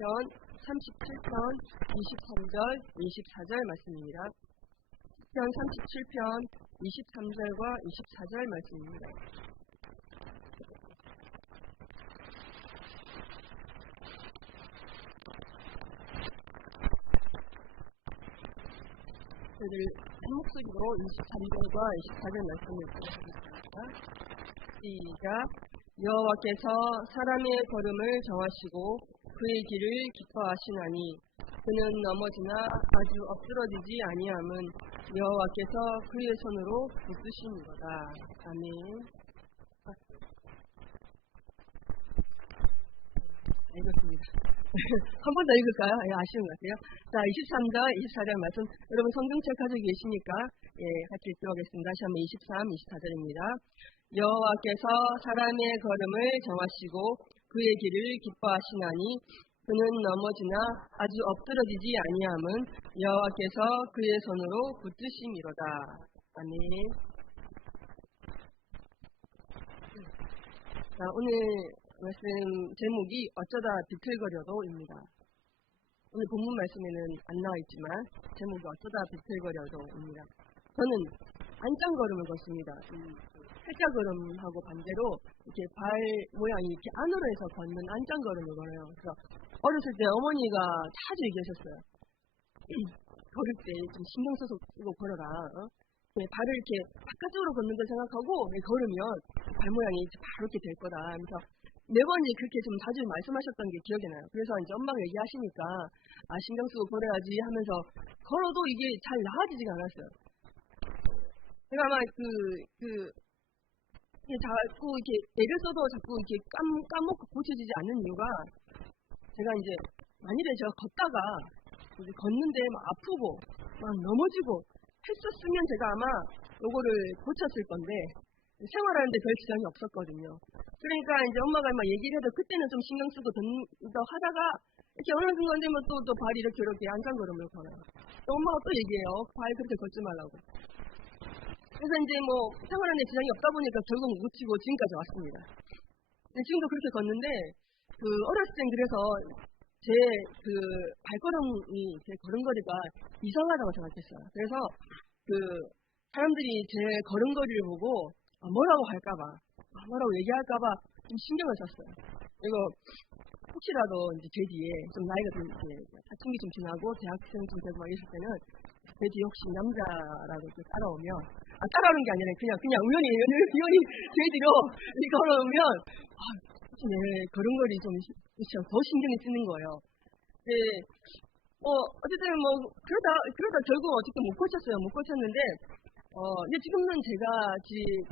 시편 37편 23절, 24절 말씀입니다. 시편 37편 23절과 24절 말씀입니다. 저희들 한 목소리로 23절과 24절 말씀을 읽겠습니다. 시작. 여호와께서 사람의 걸음을 정하시고 그의 길을 기뻐하시나니 그는 넘어지나 아주 엎드러지지 아니함은 여호와께서 그의 손으로 붙드시니로다. 아멘. 읽었습니다. 한 번 더 읽을까요? 아쉬운 것 같아요. 자, 23절, 24절 말씀. 여러분 성경책 가지고 계시니까 같이 읽어보겠습니다. 다시 한번 23, 24절입니다. 여호와께서 사람의 걸음을 정하시고 그의 길을 기뻐하시나니 그는 넘어지나 아주 엎드러지지 아니함은 여호와께서 그의 손으로 붙드심이로다. 아멘. 자, 오늘 말씀 제목이 어쩌다 비틀거려도입니다. 오늘 본문 말씀에는 안 나와 있지만 제목이 어쩌다 비틀거려도입니다. 저는 안짱걸음을 걷습니다. 팔자걸음하고 반대로 이렇게 발 모양이 이렇게 안으로 해서 걷는 안짱걸음을 걸어요. 그래서 어렸을 때 어머니가 자주 얘기하셨어요. 걸을 때 좀 신경 써서 이거 걸어라. 발을 이렇게 바깥쪽으로 걷는 걸 생각하고 걸으면 발 모양이 바로 이렇게 될 거다. 그래서 매번 그렇게 좀 자주 말씀하셨던 게 기억이 나요. 그래서 이제 엄마가 얘기하시니까 신경 쓰고 걸어야지 하면서 걸어도 이게 잘 나아지지가 않았어요. 제가 아마 이게 자꾸 이렇게 애를 써도 자꾸 이렇게 까먹고 고쳐지지 않는 이유가 제가 이제 만일에 제가 걷다가 걷는데 막 아프고 막 넘어지고 했었으면 제가 아마 요거를 고쳤을 건데 생활하는데 별 지장이 없었거든요. 그러니까 이제 엄마가 막 얘기를 해도 그때는 좀 신경 쓰고 더 하다가 이렇게 어느 순간 되면 또 발이 이렇게 안짱걸음을 걸어요. 또 엄마가 또 얘기해요. 발 그렇게 걷지 말라고. 그래서 이제 생활하는데 지장이 없다 보니까 결국 못 치고 지금까지 왔습니다. 지금도 그렇게 걷는데 어렸을 땐 그래서 제 발걸음이 제 걸음걸이가 이상하다고 생각했어요. 그래서 사람들이 제 걸음걸이를 보고 뭐라고 할까봐, 뭐라고 얘기할까봐 좀 신경을 썼어요. 그리고 혹시라도 이제 제 뒤에 좀 나이가 좀 이렇게 사춘기 좀 지나고 대학생 좀 되고 막 이랬을 때는 제 뒤에 혹시 남자라고 이렇게 따라오면 따라오는 게 아니라 그냥 우연히 제 뒤로 걸어오면 내 걸음걸이 좀 더 신경이 쓰는 거예요. 네, 어쨌든 그러다 결국 어쨌든 못 고쳤어요. 못 고쳤는데 근데 지금은 제가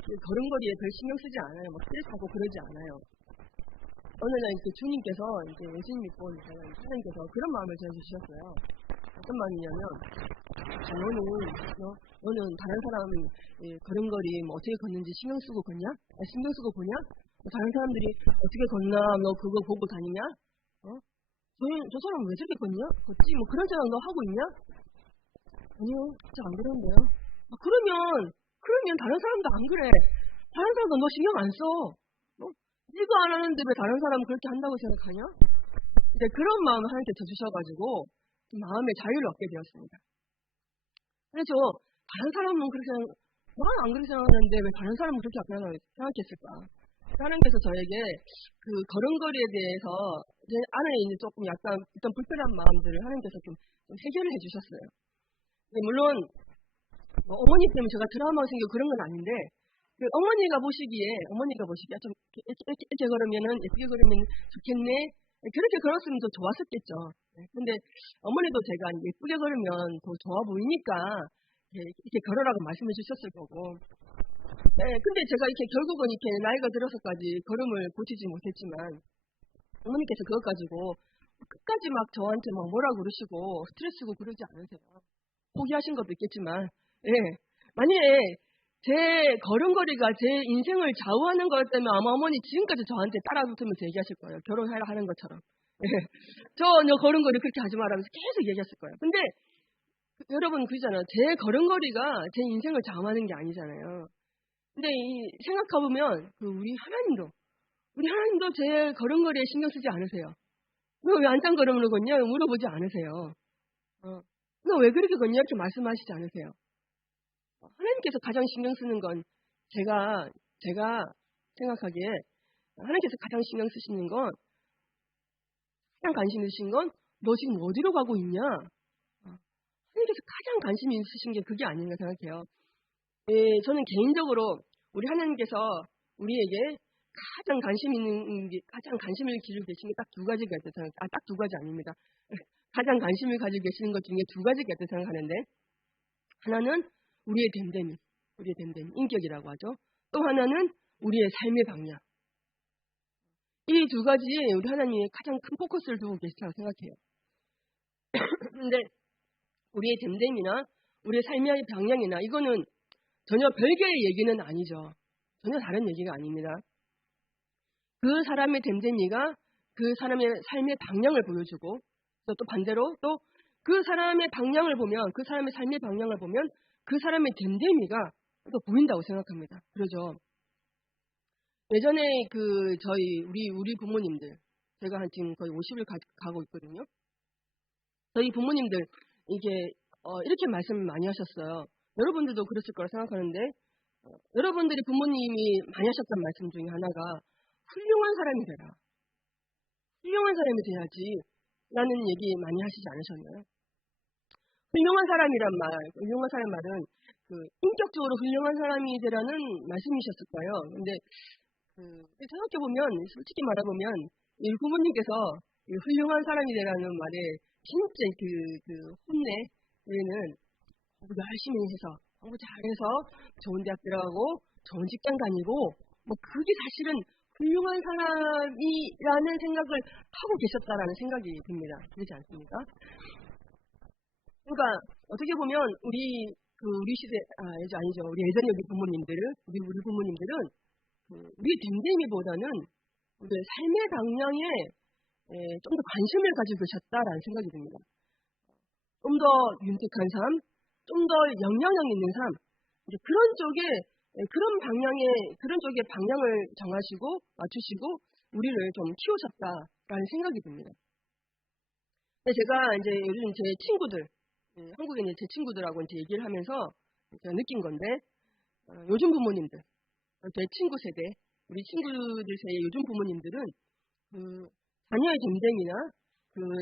걸음걸이에 별 신경 쓰지 않아요. 스트레스하고 그러지 않아요. 어느 날 주님께서 이제 예수님 믿고 하나님께서 그런 마음을 전해주셨어요. 어떤 마음이냐면, 너는 다른 사람 걸음걸이 어떻게 걷는지 신경 쓰고 걷냐? 신경 쓰고 보냐? 다른 사람들이 어떻게 걷나? 너 그거 보고 다니냐? 저 사람 왜 저렇게 걷지? 그런 생각 너 하고 있냐? 아니요, 진짜 안 그러는데요. 그러면 다른 사람도 안 그래. 다른 사람도 너 신경 안 써. 이거 안 하는데 왜 다른 사람은 그렇게 한다고 생각하냐? 이제 그런 마음을 하나님께 주셔가지고 마음의 자유를 얻게 되었습니다. 그래서 다른 사람은 그렇게 나는 안 그렇게 생각하는데 왜 다른 사람은 그렇게 생각했을까? 하나님께서 저에게 걸음걸이에 대해서 제 안에 있는 조금 약간 어떤 불편한 마음들을 하나님께서 좀 해결을 해주셨어요. 물론 어머니 때문에 제가 트라우마가 생기고 그런 건 아닌데 어머니가 보시기에 좀 이렇게 걸으면은 예쁘게 걸으면 좋겠네. 그렇게 걸었으면 더 좋았었겠죠. 근데 어머니도 제가 예쁘게 걸으면 더 좋아 보이니까 이렇게 걸으라고 말씀해 주셨을 거고. 근데 제가 결국은 나이가 들어서까지 걸음을 고치지 못했지만 어머니께서 그것 가지고 끝까지 저한테 뭐라 그러시고 스트레스고 그러지 않으세요. 포기하신 것도 있겠지만, 만약에 제 걸음걸이가 제 인생을 좌우하는 거였다면 아마 어머니 지금까지 저한테 따라붙으면서 얘기하실 거예요. 결혼하라 하는 것처럼. 저 걸음걸이 그렇게 하지 말라면서 계속 얘기하실 거예요. 근데 여러분 그러잖아요. 제 걸음걸이가 제 인생을 좌우하는 게 아니잖아요. 근데 생각해보면 우리 하나님도 제 걸음걸이에 신경 쓰지 않으세요. 너 왜 안짱거름으로 걷냐? 물어보지 않으세요. 너 왜 그렇게 걷냐? 이렇게 말씀하시지 않으세요. 하나님께서 가장 신경 쓰는 건 제가 생각하기에 하나님께서 가장 신경 쓰시는 건 가장 관심 있으신 건 너 지금 어디로 가고 있냐? 하나님께서 가장 관심이 있으신 게 그게 아닌가 생각해요. 예, 저는 개인적으로 우리 하나님께서 우리에게 가장 관심 있는 게 가장 관심을 기울이고 계신 게 딱 두 가지가 있다고 생각해요. 딱 두 가지 아닙니다. 가장 관심을 가지고 계시는 것 중에 두 가지가 있다고 생각하는데 하나는 우리의 됨됨이, 인격이라고 하죠. 또 하나는 우리의 삶의 방향. 이 두 가지에 우리 하나님이 가장 큰 포커스를 두고 계시다고 생각해요. 근데 우리의 됨됨이나 우리의 삶의 방향이나 이거는 전혀 별개의 얘기는 아니죠. 전혀 다른 얘기가 아닙니다. 그 사람의 됨됨이가 그 사람의 삶의 방향을 보여주고 또 반대로 또 그 사람의 방향을 보면 그 사람의 삶의 방향을 보면 그 사람의 됨됨이가 또 보인다고 생각합니다. 그러죠. 예전에 우리 부모님들 제가 지금 거의 50을 가고 있거든요. 저희 부모님들 이게 이렇게 말씀 많이 하셨어요. 여러분들도 그랬을 거라 생각하는데 여러분들이 부모님이 많이 하셨던 말씀 중에 하나가 훌륭한 사람이 되라. 훌륭한 사람이 돼야지 라는 얘기 많이 하시지 않으셨나요? 훌륭한 사람 말은 인격적으로 훌륭한 사람이 되라는 말씀이셨을 거예요. 근데 생각해보면 솔직히 말해보면 이 부모님께서 이 훌륭한 사람이 되라는 말에 진짜 혼내 우리는 공부 열심히 해서 공부 잘해서 좋은 대학 들어가고 좋은 직장 다니고 뭐 그게 사실은 훌륭한 사람이라는 생각을 하고 계셨다라는 생각이 듭니다. 그렇지 않습니까? 그러니까 어떻게 보면 우리 시대 아니죠. 우리 예전에 우리 부모님들은 우리 됨됨이보다는 우리의 삶의 방향에 좀 더 관심을 가지고 계셨다라는 생각이 듭니다. 좀 더 윤택한 삶, 좀 더 영향력 있는 삶, 이제 그런 쪽의 방향을 정하시고 맞추시고 우리를 좀 키우셨다라는 생각이 듭니다. 근데 제가 이제 요즘 제 친구들, 한국에 있는 제 친구들하고 이제 얘기를 하면서 제가 느낀 건데 요즘 부모님들, 제 친구 세대, 우리 친구들 세대 요즘 부모님들은 자녀의 됨됨이나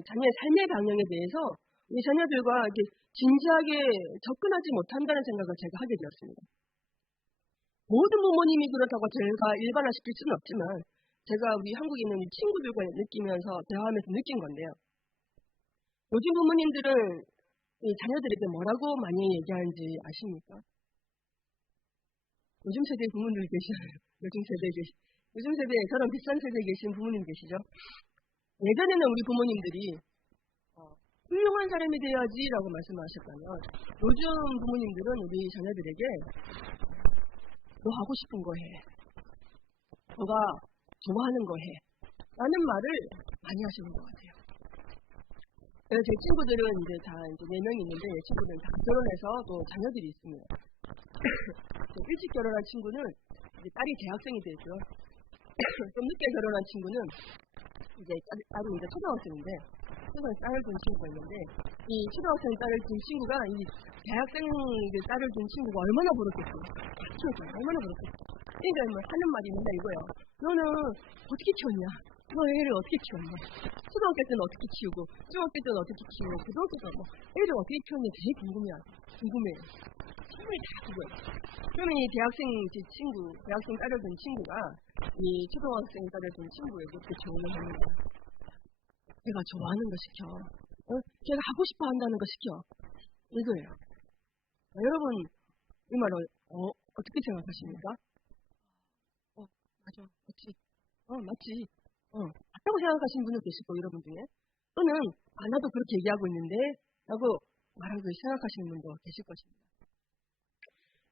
자녀의 삶의 방향에 대해서 우리 자녀들과 이렇게 진지하게 접근하지 못한다는 생각을 제가 하게 되었습니다. 모든 부모님이 그렇다고 제가 일반화시킬 수는 없지만 제가 우리 한국에 있는 친구들과 느끼면서 대화하면서 느낀 건데요. 요즘 부모님들은 이 자녀들에게 뭐라고 많이 얘기하는지 아십니까? 요즘 세대 부모님들 계시나요? 요즘 세대에 저랑 비슷한 세대에 계신 부모님 계시죠? 예전에는 우리 부모님들이 훌륭한 사람이 돼야지라고 말씀하셨다면 요즘 부모님들은 우리 자녀들에게 너 하고 싶은 거 해. 너가 좋아하는 거 해. 라는 말을 많이 하시는 것 같아요. 제 친구들은 이제 4명이 있는데 제 친구들은 다 결혼해서 또 자녀들이 있습니다. 일찍 결혼한 친구는 이제 딸이 대학생이 되죠. 좀 늦게 결혼한 친구는 이제 딸이 이제 초등학생인데 딸을 둔 친구가 있는데 이 초등학생 딸을 둔 친구가 이 대학생 딸을 둔 친구가 얼마나 부럽겠어요. 얼마나 부럽겠어요. 그러니까 뭐 하는 말이 맨날 이거예요. 너는 어떻게 키웠냐? 너 애를 어떻게 키웠냐? 초등학교 때는 어떻게 키우고 중학교 때는 어떻게 키우고 고등학교 때는 애를 어떻게 키웠냐 되게 궁금해요. 질문이 다 그거예요. 그러면 이 대학생 딸을 둔 친구가 이 초등학생 딸을 둔 친구에게 이렇게 조언을 합니다. 걔가 좋아하는 거 시켜. 걔가 하고 싶어 한다는 거 시켜. 이거예요. 여러분, 이 말을 어떻게 생각하십니까? 맞아. 맞지. 맞다고 생각하시는 분도 계실 거예요, 여러분 중에. 또는, 나도 그렇게 얘기하고 있는데, 라고 말하고 생각하시는 분도 계실 것입니다.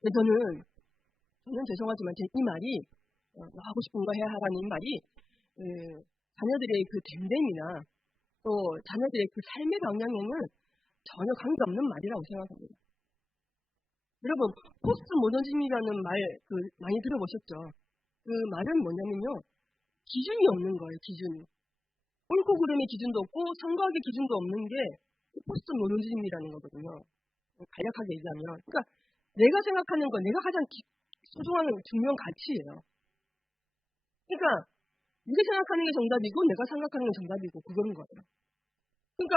저는 죄송하지만 이 말이, 하고 싶은 거 해야 하라는 이 말이, 자녀들의 그 됨됨이나 또 자녀들의 그 삶의 방향에는 전혀 관계없는 말이라고 생각합니다. 여러분, 포스트 모더니즘이라는 말 많이 들어보셨죠? 그 말은 뭐냐면요. 기준이 없는 거예요, 기준이. 옳고 그름의 기준도 없고 성과학의 기준도 없는 게 포스트 모더니즘이라는 거거든요. 간략하게 얘기하면. 그러니까 내가 생각하는 건 내가 가장 소중한 중요한 가치예요. 그러니까 네가 생각하는 게 정답이고 내가 생각하는 게 정답이고 그거는 거예요. 그러니까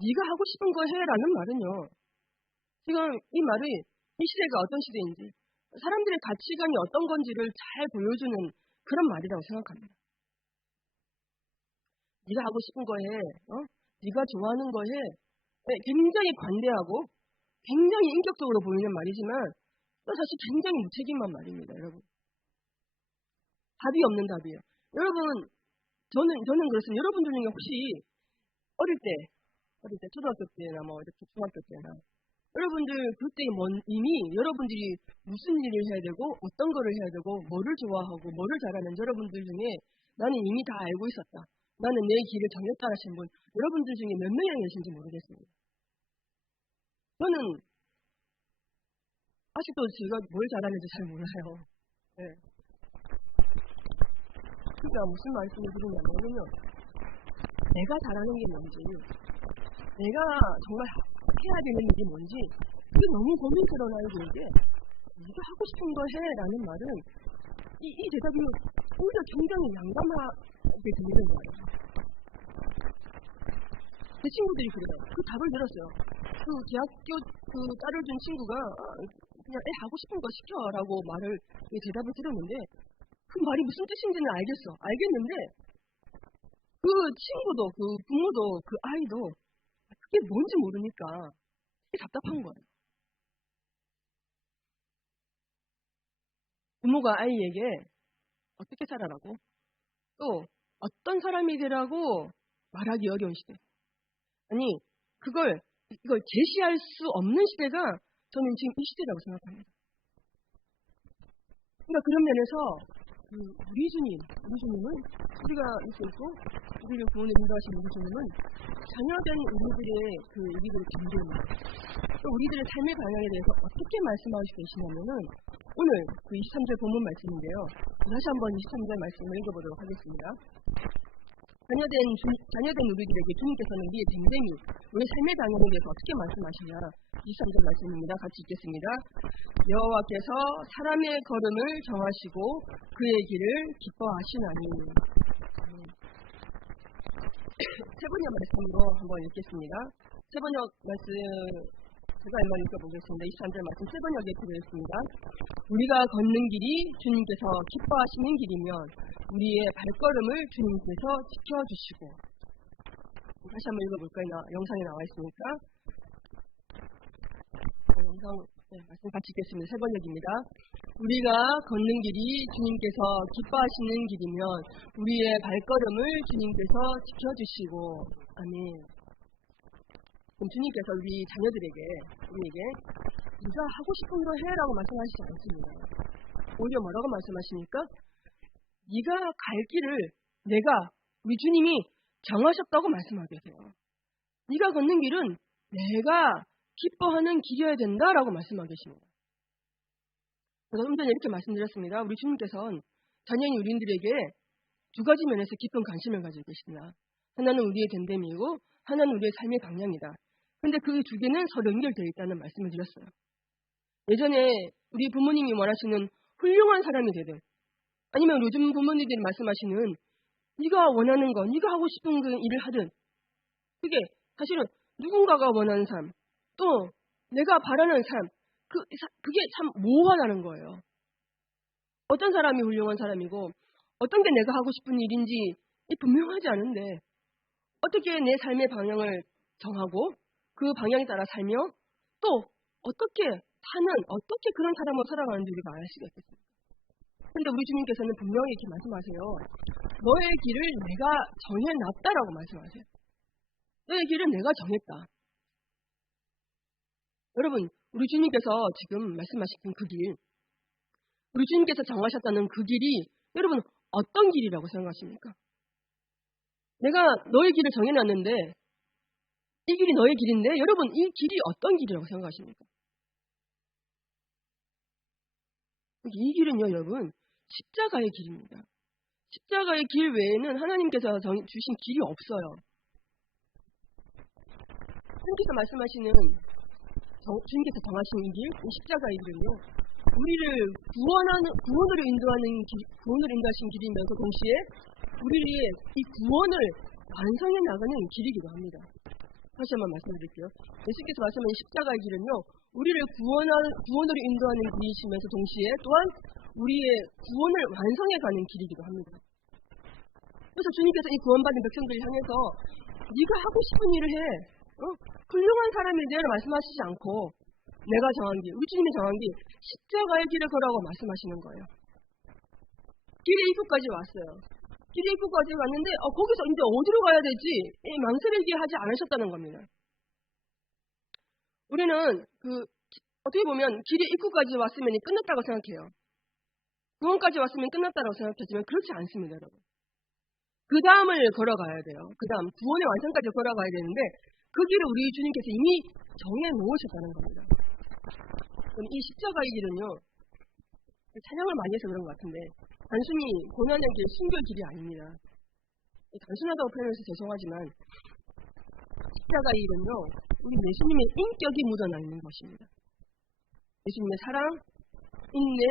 네가 하고 싶은 거 해라는 말은요. 지금 이 말이 이 시대가 어떤 시대인지 사람들의 가치관이 어떤 건지를 잘 보여주는 그런 말이라고 생각합니다. 네가 하고 싶은 거 해. 네가 좋아하는 거 해. 굉장히 관대하고 굉장히 인격적으로 보이는 말이지만 또 사실 굉장히 무책임한 말입니다. 여러분. 답이 없는 답이에요. 여러분 저는 그렇습니다. 여러분들 중에 혹시 어릴 때 초등학교 때나 뭐 이렇게 중학교 때나 여러분들 그때 이미 여러분들이 무슨 일을 해야 되고 어떤 거를 해야 되고 뭐를 좋아하고 뭐를 잘하는지 여러분들 중에 나는 이미 다 알고 있었다. 나는 내 길을 정했다 하신 분 여러분들 중에 몇 명이나 계신지 모르겠습니다. 저는 아직도 제가 뭘 잘하는지 잘 몰라요. 네. 그러니까 무슨 말씀을 드리냐면요. 내가 잘하는 게 뭔지 내가 정말 해야 되는 일이 뭔지 그게 너무 고민스러운 아이들에게 네가 하고 싶은 거 해라는 말은 이 대답이 오히려 굉장히 양감하게 들리는 거예요. 제 친구들이 그래요. 그 답을 들었어요. 그 대학교 그 딸을 준 친구가 그냥 애 하고 싶은 거 시켜라고 대답을 들었는데 그 말이 무슨 뜻인지는 알겠는데 그 친구도 그 부모도 그 아이도 그게 뭔지 모르니까 답답한 거예요. 부모가 아이에게 어떻게 살아라고 또 어떤 사람이 되라고 말하기 어려운 시대. 아니 이걸 제시할 수 없는 시대가 저는 지금 이 시대라고 생각합니다. 그러니까 그런 면에서 우리 주님은 우리가 있고 우리를 구원에 인도하신 우리 주님은 자녀된 우리들의 그 우리들의 존재입니다. 또 우리들의 삶의 방향에 대해서 어떻게 말씀하시고 계시냐면은 오늘 그 23절 본문 말씀인데요. 다시 한번 23절 말씀을 읽어보도록 하겠습니다. 자녀된 우리들에게 주님께서는 우리의 됨됨이, 우리 삶의 방향에 대해서 어떻게 말씀하시냐. 23절 말씀입니다. 같이 읽겠습니다. 여호와께서 사람의 걸음을 정하시고 그의 길을 기뻐하시나니. 세번역 말씀으로 한번 읽겠습니다. 세번역 말씀 제가 한번 읽어보겠습니다. 23절 말씀 세번역에 들어있습니다. 우리가 걷는 길이 주님께서 기뻐하시는 길이면 우리의 발걸음을 주님께서 지켜주시고. 다시 한번 읽어볼까요? 영상에 나와 있으니까. 영상 말씀 같이 읽겠습니다. 세번역입니다. 우리가 걷는 길이 주님께서 기뻐하시는 길이면 우리의 발걸음을 주님께서 지켜주시고. 아멘. 주님께서 우리 자녀들에게 우리에게 네가 하고 싶은 거 해라고 말씀하시지 않습니다. 오히려 뭐라고 말씀하십니까? 네가 갈 길을 우리 주님이 정하셨다고 말씀하게 돼요. 네가 걷는 길은 내가 기뻐하는 길이어야 된다라고 말씀하고 계십니다. 그래서 좀 전에 이렇게 말씀드렸습니다. 우리 주님께서는 자녀인 우리들에게 두 가지 면에서 깊은 관심을 가지고 계십니다. 하나는 우리의 됨됨이고 하나는 우리의 삶의 방향이다. 근데 그 두 개는 서로 연결되어 있다는 말씀을 드렸어요. 예전에 우리 부모님이 원하시는 훌륭한 사람이 되든 아니면 요즘 부모님들이 말씀하시는 네가 원하는 거, 네가 하고 싶은 그 일을 하든 그게 사실은 누군가가 원하는 삶, 또 내가 바라는 삶, 그게 참 모호하다는 거예요. 어떤 사람이 훌륭한 사람이고 어떤 게 내가 하고 싶은 일인지 분명하지 않은데 어떻게 내 삶의 방향을 정하고 그 방향에 따라 살며 또 어떻게 그런 사람으로 살아가는지 우리가 알 수가 있겠습니다. 그런데 우리 주님께서는 분명히 이렇게 말씀하세요. 너의 길을 내가 정해놨다라고 말씀하세요. 너의 길은 내가 정했다. 여러분, 우리 주님께서 지금 말씀하신 그 길, 우리 주님께서 정하셨다는 그 길이 여러분 어떤 길이라고 생각하십니까? 내가 너의 길을 정해놨는데 이 길이 너의 길인데 여러분 이 길이 어떤 길이라고 생각하십니까? 이 길은요 여러분 십자가의 길입니다. 십자가의 길 외에는 하나님께서 주신 길이 없어요. 주님께서 말씀하시는 주님께서 정하신 이 길, 이 십자가의 길은요, 우리를 구원으로 인도하신 길이면서 동시에 우리의 이 구원을 완성해 나가는 길이기도 합니다. 다시 한번 말씀드릴게요. 예수께서 말씀하신 십자가의 길은요, 우리를 구원으로 인도하는 길이시면서 동시에 또한 우리의 구원을 완성해 가는 길이기도 합니다. 그래서 주님께서 이 구원받은 백성들을 향해서 네가 하고 싶은 일을 해. 훌륭한 사람이 되라 말씀하시지 않고 내가 정한 길, 우리 주님이 정한 길, 십자가의 길을 걸어라고 말씀하시는 거예요. 길의 입구까지 왔어요. 길의 입구까지 왔는데 거기서 이제 어디로 가야 되지? 망설이게 하지 않으셨다는 겁니다. 우리는 어떻게 보면 길의 입구까지 왔으면 끝났다고 생각해요. 구원까지 왔으면 끝났다고 생각하지만 그렇지 않습니다, 여러분. 그 다음을 걸어가야 돼요. 그 다음 구원의 완성까지 걸어가야 되는데 그 길을 우리 주님께서 이미 정해 놓으셨다는 겁니다. 이 십자가의 길은요, 찬양을 많이 해서 그런 것 같은데 단순히 고난의 길, 순결 길이 아닙니다. 단순하다고 표현해서 죄송하지만 십자가의 길은요, 우리 예수님의 인격이 묻어나 있는 것입니다. 예수님의 사랑, 인내,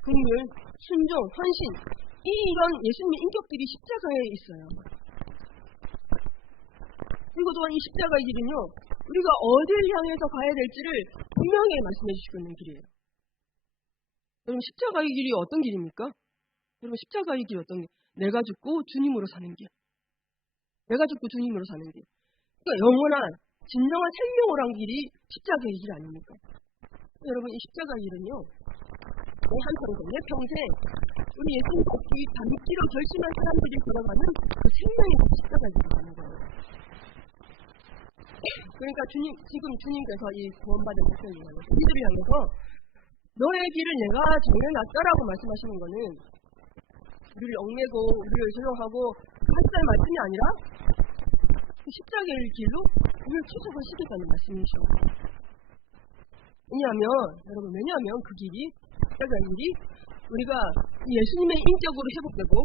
긍휼, 순종, 헌신, 이런 예수님의 인격들이 십자가에 있어요. 그리고 또한 이 십자가의 길은요, 우리가 어딜 향해서 가야 될지를 분명히 말씀해 주시고 있는 길이에요. 여러분, 십자가의 길이 어떤 길입니까? 여러분, 십자가의 길이 어떤 길? 내가 죽고 주님으로 사는 길. 내가 죽고 주님으로 사는 길. 그러니까 영원한 진정한 생명을 한 길이 십자가의 길 아닙니까? 여러분, 이 십자가의 길은요, 내 한평생, 내 평생 우리 예수님 걷기 닮기로 결심한 사람들이 걸어가는 그 생명의 십자가의 길이라는 거예요. 그러니까 지금 주님께서 이 구원받은 백성을 향해서 우리들을 향해서 너의 길을 내가 정해놨다라고 말씀하시는 거는 우리를 얽매고 우리를 조롱하고 하시다는 말씀이 아니라 십자가의 길로 우리를 추적하시겠다는 말씀이죠. 왜냐하면 그 길이, 십자가의 길이 우리가 예수님의 인격으로 회복되고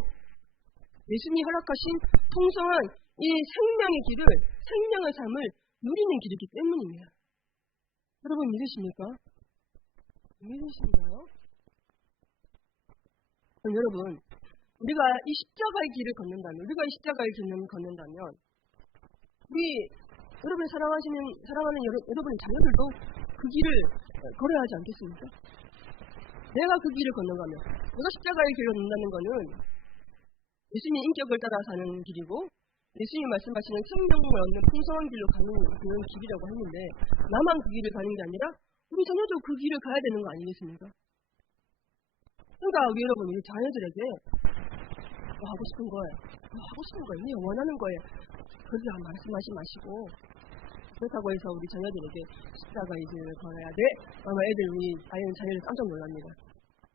예수님이 허락하신 통성한 이 생명의 길을, 생명의 삶을 누리는 길이기 때문입니다. 여러분 믿으십니까? 믿으신가요? 여러분, 우리가 이 십자가의 길을 걷는다면, 여러분이 사랑하는 여러분의 자녀들도 그 길을 걸어야 하지 않겠습니까? 내가 그 길을 건너가면, 내가 십자가의 길을 걷는다는 것은 예수님의 인격을 따라 사는 길이고, 예수님이 말씀하시는 생명을 얻는 풍성한 길로 가는 그런 길이라고 했는데, 나만 그 길을 가는 게 아니라 우리 자녀도 그 길을 가야 되는 거 아니겠습니까? 그러니까 우리 자녀들에게 하고 싶은 거예요. 네 원하는 거예요. 그렇게 말씀하지 마시고, 그렇다고 해서 우리 자녀들에게 십자가의 길을 걸어야 돼? 아마 우리 자녀들 깜짝 놀랍니다.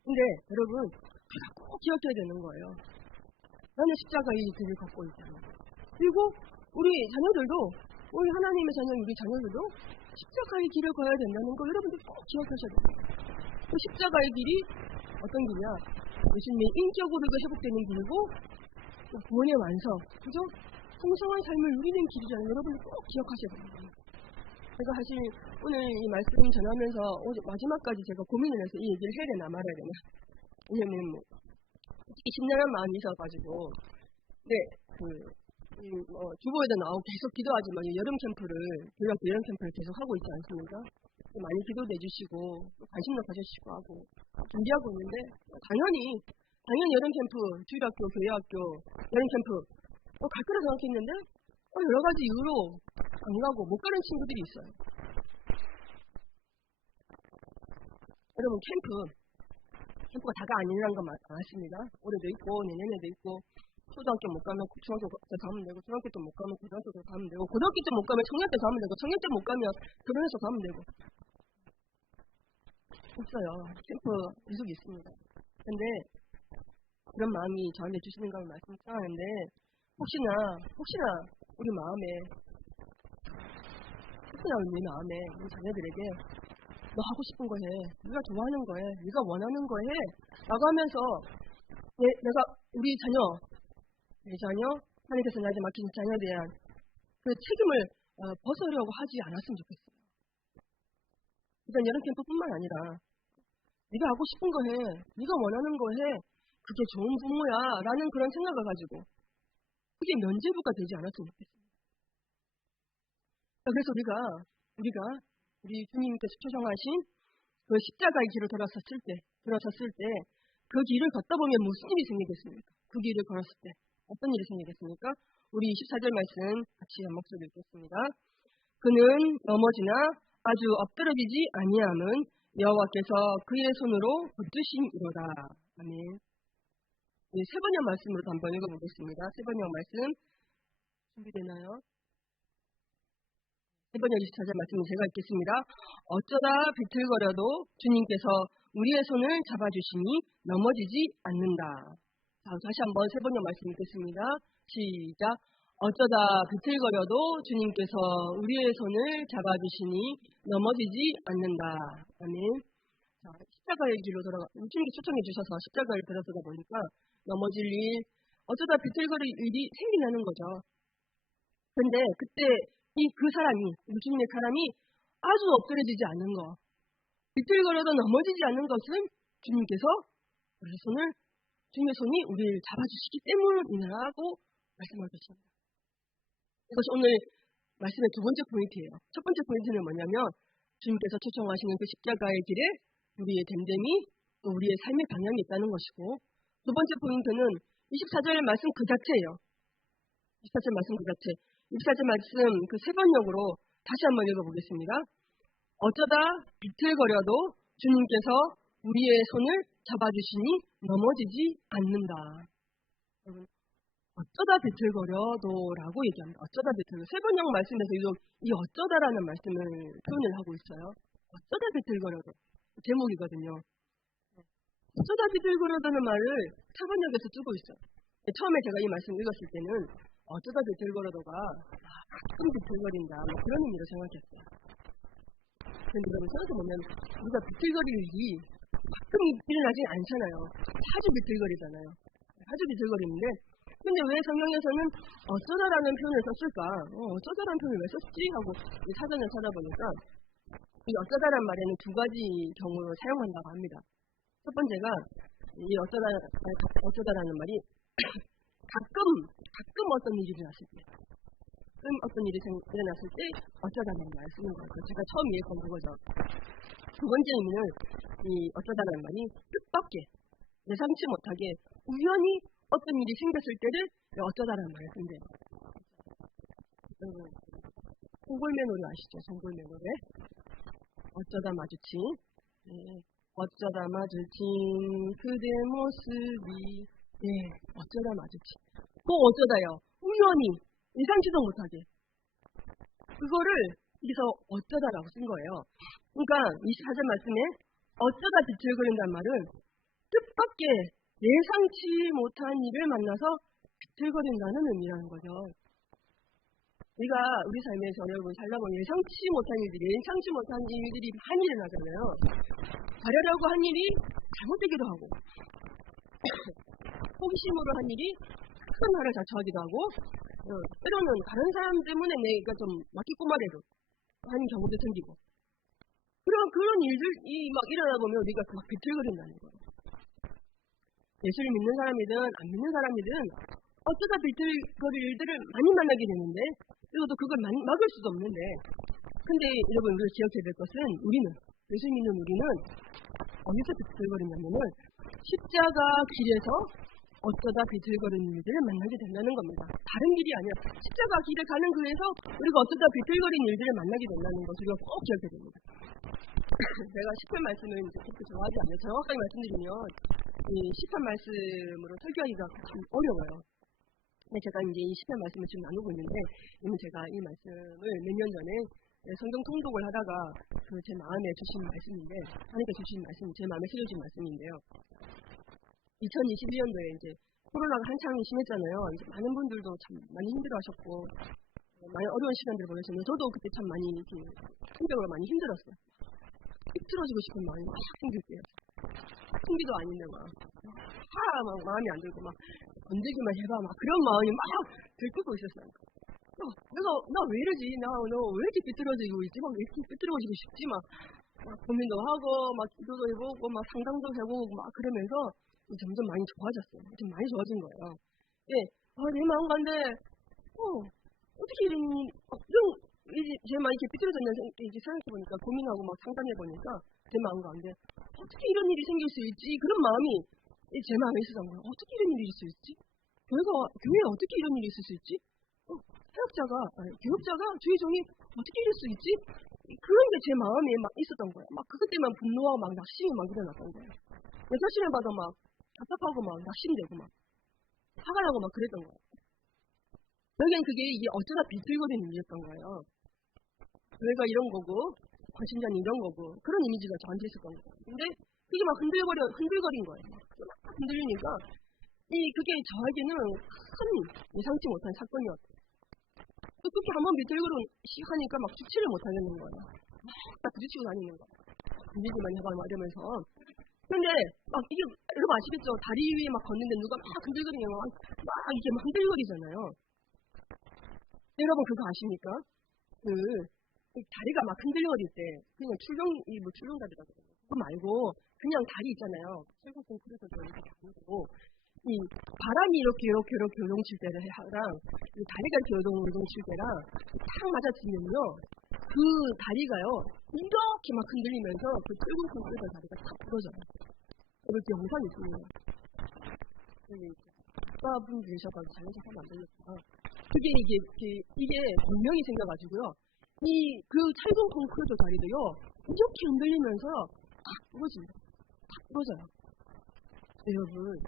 근데 여러분, 꼭 기억해야 되는 거예요. 나는 십자가의 길을 걷고 있다. 그리고 우리 자녀들도, 우리 하나님의 자녀, 우리 자녀들도 십자가의 길을 걸어야 된다는 거 여러분들 꼭 기억하셔야 돼요. 그 십자가의 길이 어떤 길이야? 예수님의 인격으로 회복되는 길이고, 구원의 완성, 그죠? 풍성한 삶을 누리는 길이라는 여러분들 꼭 기억하셔야 됩니다. 제가 사실 오늘 이 말씀 전하면서 마지막까지 제가 고민을 해서 이 얘기를 해야 되나 말아야 되나. 왜냐면 심란한 마음이 있어가지고. 근데 주보에도 나오고 계속 기도하지만 여름 캠프를, 교회학교 여름 캠프를 계속 하고 있지 않습니까? 많이 기도도 해주시고 관심도 가져주시고 하고 준비하고 있는데 당연히 여름 캠프, 주일학교, 교회학교 여름 캠프 갈 거라 생각했는데 여러 가지 이유로 안 가고 못 가는 친구들이 있어요. 여러분, 캠프가 다가 아니라는 건 맞습니다. 올해도 있고 내년에도 있고, 초등학교 못 가면 중학교 때 가면 되고, 중학교 때 못 가면 고등학교 때 가면 되고, 고등학교 때 못 가면 청년 때 가면 되고, 청년 때 못 가면 결혼해서 가면 되고. 없어요. 캠프 계속 있습니다. 근데 그런 마음이 저한테 주시는 걸 말씀드리는데, 혹시나 우리 마음에, 우리 자녀들에게 너 하고 싶은 거 해, 네가 좋아하는 거 해, 네가 원하는 거 해 라고 하면서 내가 우리 자녀, 내 자녀, 하나님께서 나에게 맡긴 자녀에 대한 그 책임을 벗으려고 하지 않았으면 좋겠어요. 일단 여름 캠프뿐만 아니라 네가 하고 싶은 거 해, 네가 원하는 거 해, 그게 좋은 부모야 라는 그런 생각을 가지고 그게 면죄부가 되지 않았으면 좋겠어요. 그래서 우리 주님께서 초청하신 그 십자가의 길을 들어섰을 때 그 길을 걷다 보면 무슨 일이 생기겠습니까? 그 길을 걸었을 때 어떤 일이 생기겠습니까? 우리 24절 말씀 같이 한 목소리 읽겠습니다. 그는 넘어지나 아주 엎드러지지 아니함은 여호와께서 그의 손으로 붙드심이로다. 아멘. 세 번역 말씀으로 한번 읽어보겠습니다. 세 번역 말씀 준비되나요? 세 번역 24절 말씀은 제가 읽겠습니다. 어쩌다 비틀거려도 주님께서 우리의 손을 잡아주시니 넘어지지 않는다. 자, 다시 한번 세 번역 말씀 읽겠습니다. 시작. 어쩌다 비틀거려도 주님께서 우리의 손을 잡아주시니 넘어지지 않는다. 아멘. 자, 십자가의 길로 주님께 초청해 주셔서 십자가를 들어서다 보니까 넘어질 일, 어쩌다 비틀거릴 일이 생기는 거죠. 근데 그때 우리 주님의 사람이 아주 엎드려지지 않는 거, 비틀거려도 넘어지지 않는 것은 주님의 손이 우리를 잡아주시기 때문이라고 말씀하고 계십니다. 이것이 오늘 말씀의 두 번째 포인트예요. 첫 번째 포인트는 뭐냐면 주님께서 초청하시는 그 십자가의 길에 우리의 됨됨이 또 우리의 삶의 방향이 있다는 것이고, 두 번째 포인트는 24절 말씀 그 자체예요. 24절 말씀 그 자체. 24절 말씀 그 세 번역으로 다시 한번 읽어보겠습니다. 어쩌다 비틀거려도 주님께서 우리의 손을 잡아주시니 넘어지지 않는다. 여러분, 어쩌다 비틀거려도라고 얘기합니다. 어쩌다 비틀거려. 세 번역 말씀에서 이 어쩌다라는 말씀을 표현을 하고 있어요. 어쩌다 비틀거려도 제목이거든요. 어쩌다 비틀거려도는 말을 세 번역에서 쓰고 있어요. 처음에 제가 이 말씀 읽었을 때는 어쩌다 비틀거려도가 가끔 비틀거린다 그런 의미로 생각했어요. 그런데 여러분 생각해보면 우리가 비틀거릴 일이 가끔 일어나진 않잖아요. 자주 비틀거리잖아요. 자주 비틀거리는데 근데 왜 성경에서는 어쩌다라는 표현을 썼을까? 어쩌다라는 표현을 왜 썼지? 하고 사전을 찾아보니까 이 어쩌다란 말에는 두 가지 경우로 사용한다고 합니다. 첫 번째가 이 어쩌다라는 말이 가끔 어떤 일이 일어났을 때 어쩌다라는 말을 쓰는 거예요. 제가 처음 이해한 그거죠. 두 번째 의미는 이 어쩌다라는 말이 뜻밖의 예상치 못하게 우연히 어떤 일이 생겼을 때를 어쩌다라는 말을 쓴대요. 송골매 노래 아시죠? 송골매 노래. 어쩌다 마주친 그대 모습이 어쩌다 마주친 어쩌다요. 우연히 예상치도 못하게 그거를 여기서 어쩌다라고 쓴 거예요. 그러니까 24절 말씀에 어쩌다 비틀거린다는 말은 뜻밖의 예상치 못한 일을 만나서 비틀거린다는 의미라는 거죠. 우리가 우리 삶에서 여러분 살다 보면 예상치 못한 일들이 많이 일어나잖아요. 바라려고 한 일이 잘못되기도 하고 호기심으로 한 일이 큰 화를 자초하기도 하고 때로는 다른 사람 때문에 내가 좀 맞기꼬마래로 하는 경우도 생기고 그런 일들이 막 일어나 보면 우리가 막 비틀거린다는 거예요. 예수를 믿는 사람이든 안 믿는 사람이든 어쩌다 비틀거릴 일들을 많이 만나게 되는데 그리고 또 그걸 막을 수도 없는데 근데 여러분 우리가 기억해야 될 것은 예수 믿는 우리는 어디서 비틀거리냐면은 십자가 길에서 어쩌다 비틀거리는 일들을 만나게 된다는 겁니다. 다른 길이 아니라 십자가 길을 가는 길에서 우리가 어쩌다 비틀거리는 일들을 만나게 된다는 것을 우리가 꼭 기억해야 됩니다. 제가 10편 말씀을 그렇게 좋아하지 않아요. 정확하게 말씀드리면 이 10편 말씀으로 설교하기가 참 어려워요. 근데 제가 이제 이 10편 말씀을 지금 나누고 있는데 이미 제가 이 말씀을 몇 년 전에 성경 통독을 하다가 제 마음에 주신 말씀인데 하나님께 주신 말씀, 제 마음에 새겨진 말씀인데요. 2021년도에 이제 코로나가 한창 심했잖아요. 이제 많은 분들도 참 많이 힘들어하셨고 많이 어려운 시간들을 보내셨는데 저도 그때 참 많이 이렇게 심적으로 많이 힘들었어요. 틀어지고 싶은 마음이 막 생길 때요. 풍기도 아닌데 막 막 마음이 안 들고 막 건들기만 해봐 막 그런 마음이 막 들끓고 있었어요. 나 왜 이러지? 너 왜 이렇게 삐뚤어지고 있지? 막 왜 이렇게 삐뚤어지고 싶지? 막 고민도 하고 막 기도도 해보고 막 상담도 해보고 막 그러면서 점점 많이 좋아졌어요. 좀 많이 좋아진 거예요. 예, 내 마음 간데 어떻게 이제 제 마음이 이렇게 삐뚤어졌나 이제 생각해보니까 고민하고 막 상담해보니까 제 마음 가운데 어떻게 이런 일이 생길 수 있지? 그런 마음이 제 마음에 있었던 거예요. 어떻게 이런 일이 있을 수 있지? 교회에 어떻게 이런 일이 있을 수 있지? 교육자가 주의 종이 어떻게 이럴 수 있지? 그런 게 제 마음에 막 있었던 거예요. 막 그것 때문에 분노하고 막 낙심이 막 일어났던 거예요. 내 자신을 봐도 막 답답하고 막 낙심되고 막 화가 나고 막 그랬던 거예요. 저에겐 이게 어쩌다 비틀거리는 일이었던 거예요. 교회가 이런 거고 관심자는 이런 거고 그런 이미지가 저한테 있었던 거예요. 근데 그게 막 흔들거린 거예요. 막 흔들리니까 그게 저에게는 큰 예상치 못한 사건이었어요. 그렇게 한번 비틀거리니까 막 주체를 못하겠는 거예요. 막 부딪히고 다니는 거예요. 흔들기만 해봐 막 이러면서. 근데 막 이게 여러분 아시겠죠? 다리 위에 막 걷는데 누가 막 흔들거리면 막 이게 막 흔들거리잖아요. 여러분 그거 아십니까? 다리가 막 흔들거릴 때 그냥 출렁다리라고 그거 말고 그냥 다리 있잖아요. 철근 콘크리트도 이렇게 다니고 바람이 이렇게 요동칠 때랑 다리가 이렇게 요동칠 때랑 탁 맞아지면요. 그 다리가요. 이렇게 막 흔들리면서 그 철근 콘크리트 다리가 탁 부러져요. 이렇게 영상이 있습니다. 아빠분 계셔가지고 잘못해서 하면 안 되겠구나. 이게 분명히 생겨가지고요. 그 철근 콘크리트 다리도요. 이렇게 흔들리면서 탁 부러집니다. 탁 부러져요. 여러분.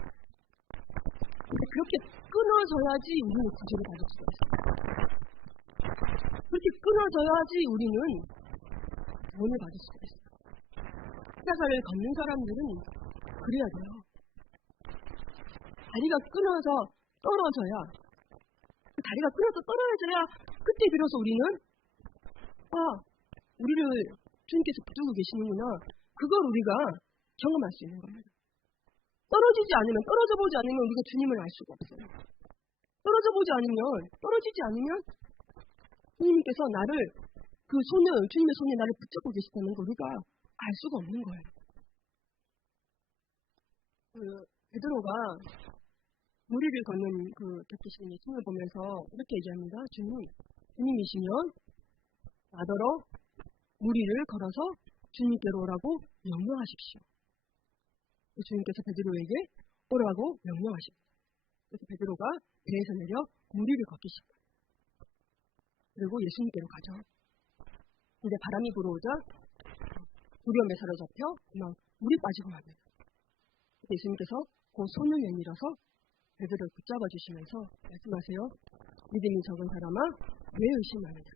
그렇게 끊어져야지 우리는 구주를 받을 수가 있어요. 그렇게 끊어져야지 우리는 구원을 받을 수가 있어요. 십자가를 걷는 사람들은 그래야 돼요. 다리가 끊어서 떨어져야 다리가 끊어서 떨어져야 그때 비로소 우리는 우리를 주님께서 붙들고 계시는구나. 그걸 우리가 경험할 수 있는 겁니다. 떨어져 보지 않으면 우리가 주님을 알 수가 없어요. 떨어지지 않으면 주님께서 주님의 손에 나를 붙잡고 계시다는 걸 우리가 알 수가 없는 거예요. 베드로가 무리를 걷는 곁에 계신 예수님을 보면서 이렇게 얘기합니다. 주님이시면 나더러 무리를 걸어서 주님께로 오라고 명령하십시오. 주님께서 베드로에게 오라고 명령하십니다. 그래서 베드로가 배에서 내려 무리를 걷기 시작합니다. 그리고 예수님께로 가죠. 이제 바람이 불어오자 두려움에 사로잡혀 그만 물이 빠지고 맙니다. 예수님께서 그 손을 내밀어서 베드로를 붙잡아 주시면서 말씀하세요. 믿음이 적은 사람아 왜 의심하느냐.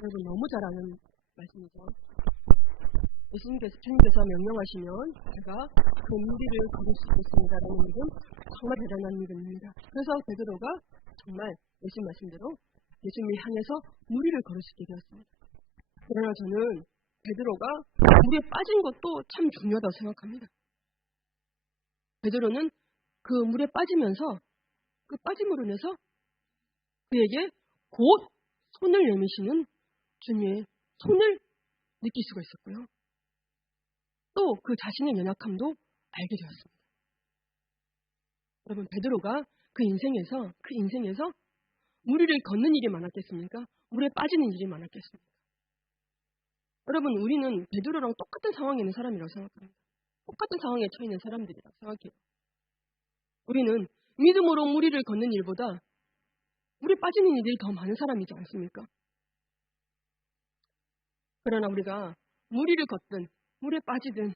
여러분 너무 잘 아는 말씀이죠. 주님께서 명령하시면 제가 그 무리를 걸을 수 있습니다라는 믿음 정말 대단한 믿음입니다. 그래서 베드로가 정말 예수님 말씀대로 예수님을 향해서 무리를 걸을 수 있게 되었습니다. 그러나 저는 베드로가 물에 빠진 것도 참 중요하다고 생각합니다. 베드로는 그 물에 빠지면서 그 빠짐으로 인해서 그에게 곧 손을 내미시는 주님의 손을 느낄 수가 있었고요. 또 그 자신의 연약함도 알게 되었습니다. 여러분 베드로가 그 인생에서 무리를 걷는 일이 많았겠습니까? 물에 빠지는 일이 많았겠습니까? 여러분 우리는 베드로랑 똑같은 상황에 있는 사람이라고 생각합니다. 똑같은 상황에 처해 있는 사람들이라고 생각해요. 우리는 믿음으로 무리를 걷는 일보다 물에 빠지는 일이 더 많은 사람이지 않습니까? 그러나 우리가 무리를 걷든 물에 빠지든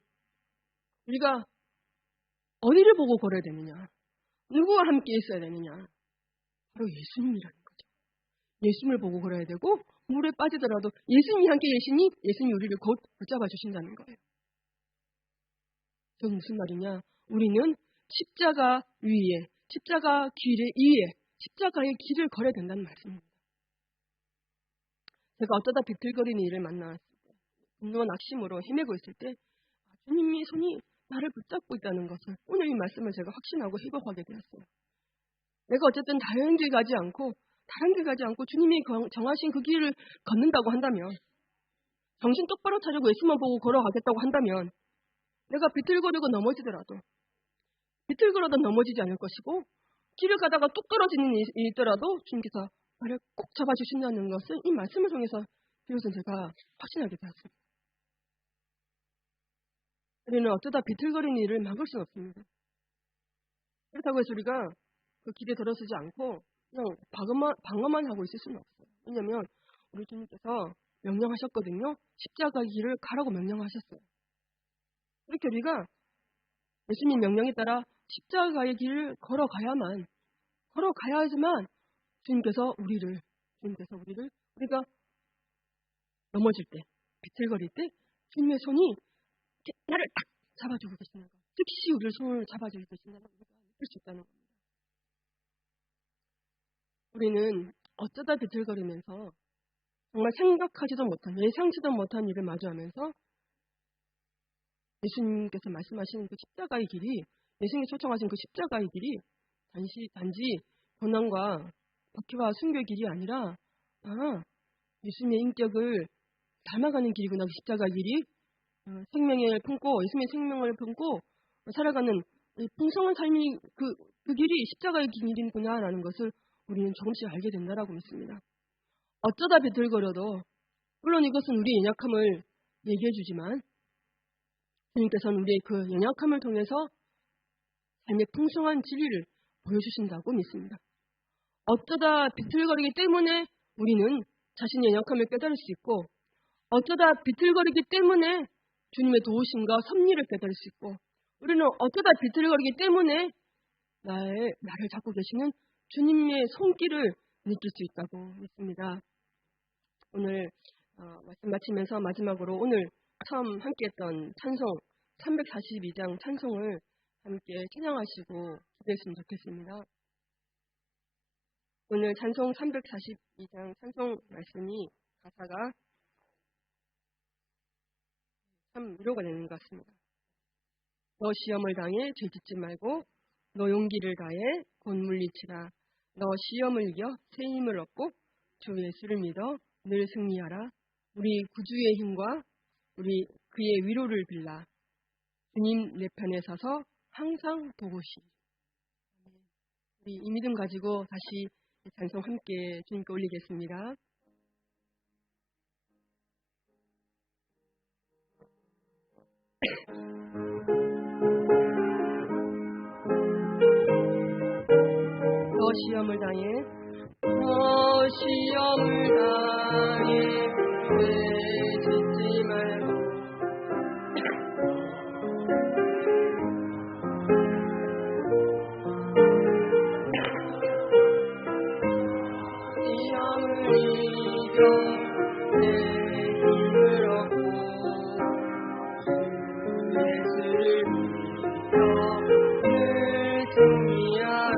우리가 어디를 보고 걸어야 되느냐? 누구와 함께 있어야 되느냐? 바로 예수님이라는 거죠. 예수님을 보고 걸어야 되고 물에 빠지더라도 예수님이 함께 계시니 예수님이 우리를 곧 붙잡아 주신다는 거예요. 그건 무슨 말이냐? 우리는 십자가 위에, 십자가의 길을 걸어야 된다는 말씀입니다. 제가 어쩌다 비틀거리는 일을 만났을 때, 분노와 낙심으로 헤매고 있을 때 주님의 손이 나를 붙잡고 있다는 것을 오늘 이 말씀을 제가 확신하고 회복하게 되었어요. 내가 어쨌든 다른 길 가지 않고 주님이 정하신 그 길을 걷는다고 한다면, 정신 똑바로 차리고 예수만 보고 걸어가겠다고 한다면, 내가 비틀거리고 넘어지더라도 넘어지지 않을 것이고, 길을 가다가 뚝 떨어지는 일이 있더라도 주님께서 나를 꼭 잡아주신다는 것을 이 말씀을 통해서 비로소 제가 확신하게 되었습니다. 우리는 어쩌다 비틀거리는 일을 막을 수는 없습니다. 그렇다고 해서 우리가 그 길에 들어서지 않고 그냥 방어만 하고 있을 수는 없어요. 왜냐하면 우리 주님께서 명령하셨거든요. 십자가의 길을 가라고 명령하셨어요. 이렇게 우리가 예수님 명령에 따라 십자가의 길을 걸어가야지만 주님께서 우리를 우리가 넘어질 때, 비틀거릴 때 주님의 손이 나를 딱 잡아주고 계신다는 것, 즉시 우리를 손을 잡아주고 계신다는 걸 우리가 느낄 수 있다는 겁니다. 우리는 어쩌다 비틀거리면서 정말 생각하지도 못한, 예상치도 못한 일을 마주하면서 예수님께서 말씀하시는 그 십자가의 길이, 예수님이 초청하신 그 십자가의 길이 단지 고난과 박해와 순교의 길이 아니라 예수님의 인격을 닮아가는 길이구나. 그 십자가 길이 생명을 품고, 예수님의 생명을 품고 살아가는 풍성한 삶이 그 길이 십자가의 길이구나라는 것을 우리는 조금씩 알게 된다라고 믿습니다. 어쩌다 비틀거려도, 물론 이것은 우리의 연약함을 얘기해 주지만 주님께서는 우리의 그 연약함을 통해서 삶의 풍성한 진리를 보여주신다고 믿습니다. 어쩌다 비틀거리기 때문에 우리는 자신의 연약함을 깨달을 수 있고, 어쩌다 비틀거리기 때문에 주님의 도우심과 섭리를 깨달을 수 있고, 우리는 어쩌다 비틀거리기 때문에 나를 잡고 계시는 주님의 손길을 느낄 수 있다고 믿습니다. 오늘 말씀 마치면서 마지막으로 오늘 처음 함께했던 찬송 342장 찬송을 함께 찬양하시고 기도했으면 좋겠습니다. 오늘 찬송 342장 찬송 말씀이 가사가 참 위로가 되는 것 같습니다. 너 시험을 당해 죄짓지 말고 너 용기를 다해 곧 물리치라. 너 시험을 이겨 새 힘을 얻고 주 예수를 믿어 늘 승리하라. 우리 구주의 힘과 우리 그의 위로를 빌라. 주님 내 편에 서서 항상 도우시. 우리 이 믿음 가지고 다시 찬송 함께 주님께 올리겠습니다. 너 시험을 당해 죄짓지 말고 시험을 이겨 내 힘을 얻고 예수를 믿어 늘 승리하라.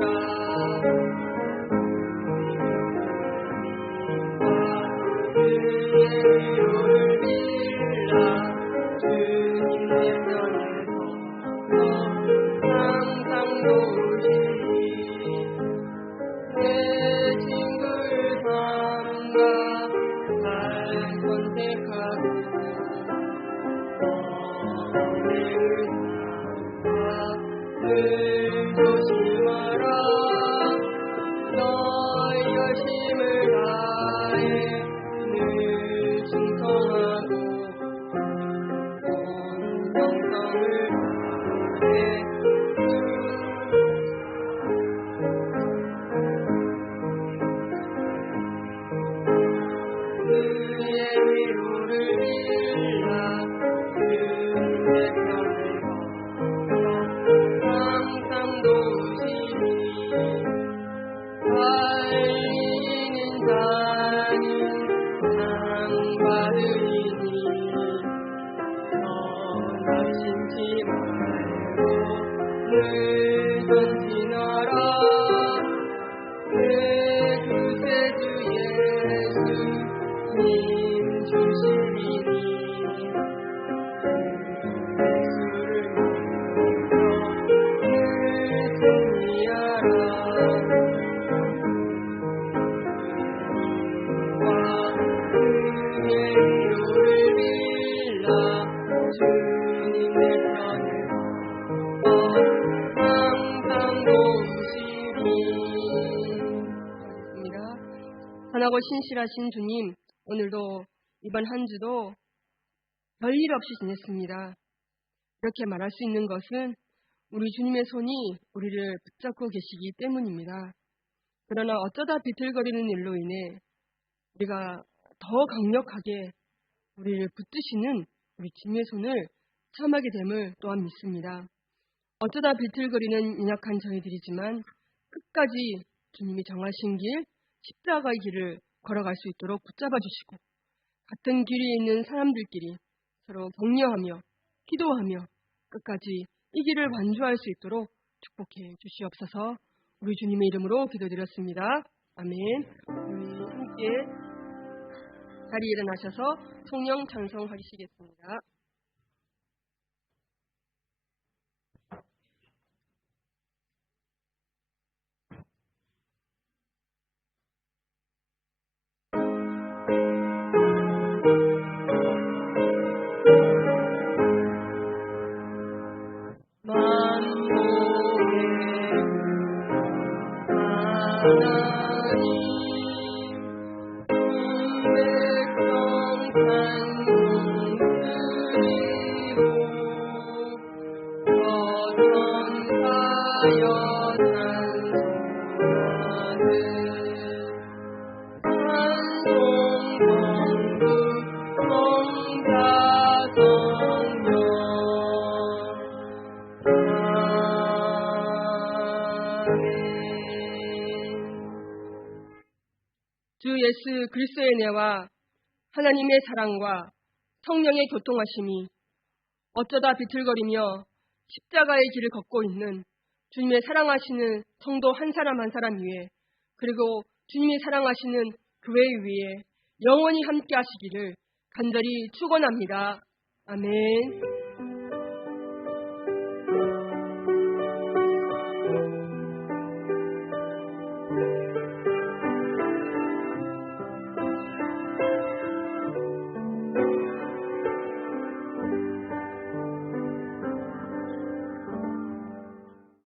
위로를 빌라. 주님 내 편에서 항상 도우시니 내 친구를 삼가 잘 선택하고 너의 의사와 늘 조심하라. 너의 열심을 다해 늘 충성하고 온 정성을 다해 그의 위로를 빌라. 주님의 편에 서서 항상 도우시니 달리는 자는 상 받으리니 낙심치 말고 늘 전진하라. 내 구세주 예수 님 주시리니 예수를 주님의 편에서 항상 도우시리. 하겠습니다. 선하고 신실하신 주님, 오늘도 이번 한 주도 별일 없이 지냈습니다. 이렇게 말할 수 있는 것은 우리 주님의 손이 우리를 붙잡고 계시기 때문입니다. 그러나 어쩌다 비틀거리는 일로 인해 우리가 더 강력하게 우리를 붙드시는 우리 주님의 손을 체험하게 됨을 또한 믿습니다. 어쩌다 비틀거리는 연약한 저희들이지만 끝까지 주님이 정하신 길, 십자가의 길을 걸어갈 수 있도록 붙잡아 주시고 같은 길에 있는 사람들끼리 서로 격려하며 기도하며 끝까지 이 길을 완주할 수 있도록 축복해 주시옵소서. 우리 주님의 이름으로 기도드렸습니다. 아멘. 우리 함께 자리에 일어나셔서 성령 찬송하시겠습니다. 주 예수 그리스도의 은혜와 하나님의 사랑과 성령의 교통하심이 어쩌다 비틀거리며 십자가의 길을 걷고 있는 주님의 사랑하시는 성도 한 사람 한 사람 위에, 그리고 주님이 사랑하시는 교회 위에 영원히 함께 하시기를 간절히 축원합니다. 아멘.